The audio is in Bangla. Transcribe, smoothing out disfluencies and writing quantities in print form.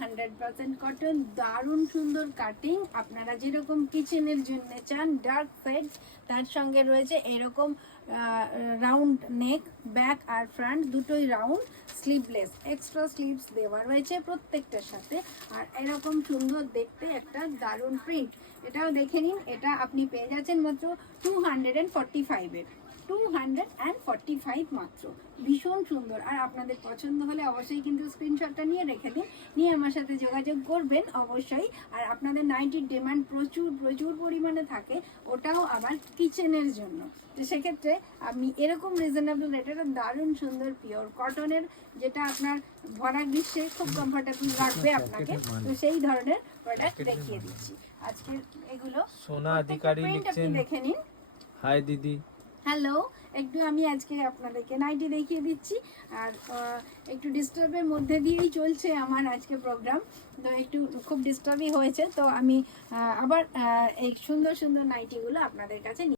100% কটন, দারুণ সুন্দর কাটিং। আপনারা যেরকম কিচেনের জন্য চান ডার্ক শেডস, তার সঙ্গে রয়েছে এরকম রাউন্ড নেক, ব্যাক আর ফ্রন্ট দুটোই রাউন্ড, স্লিভলেস, এক্সট্রা স্লিভস দেওয়া রয়েছে প্রত্যেকটার সাথে। আর এরকম সুন্দর দেখতে একটা দারুণ প্রিন্ট, এটাও দেখে নিন। এটা আপনি পেয়ে যাচ্ছেন মাত্র 245-এর, 245 মাত্র। ভীষণ সুন্দর। আর আপনাদের পছন্দ হলে অবশ্যই কিন্তু স্ক্রিনশটটা নিয়ে রেখে দিন, নিয়ে আমার সাথে যোগাযোগ করবেন অবশ্যই। আর আপনাদের নাইটির ডিমান্ড প্রচুর প্রচুর পরিমাণে থাকে, ওটাও আবার কিচেনের জন্য। তো সেক্ষেত্রে আপনি এরকম রিজনেবল রেটের দারুণ সুন্দর পিওর কটনের, যেটা আপনার ভরা গ্রীষ্মে খুব কমফোর্টেবল রাখবে আপনাকে, তো সেই ধরনের প্রোডাক্ট দেখিয়ে দিচ্ছি আজকে। এগুলো সোনা অধিকারী লিখছেন, দেখে নিন। হাই দিদি। হ্যালো, একটু আমি আজকে আপনাদেরকে নাইটি দেখিয়ে দিচ্ছি। আর একটু ডিস্টার্বের মধ্যে দিয়েই চলছে আমার আজকে প্রোগ্রাম, তো একটু খুব ডিস্টার্বই হয়েছে। তো আমি আবার এই সুন্দর সুন্দর নাইটিগুলো আপনাদের কাছে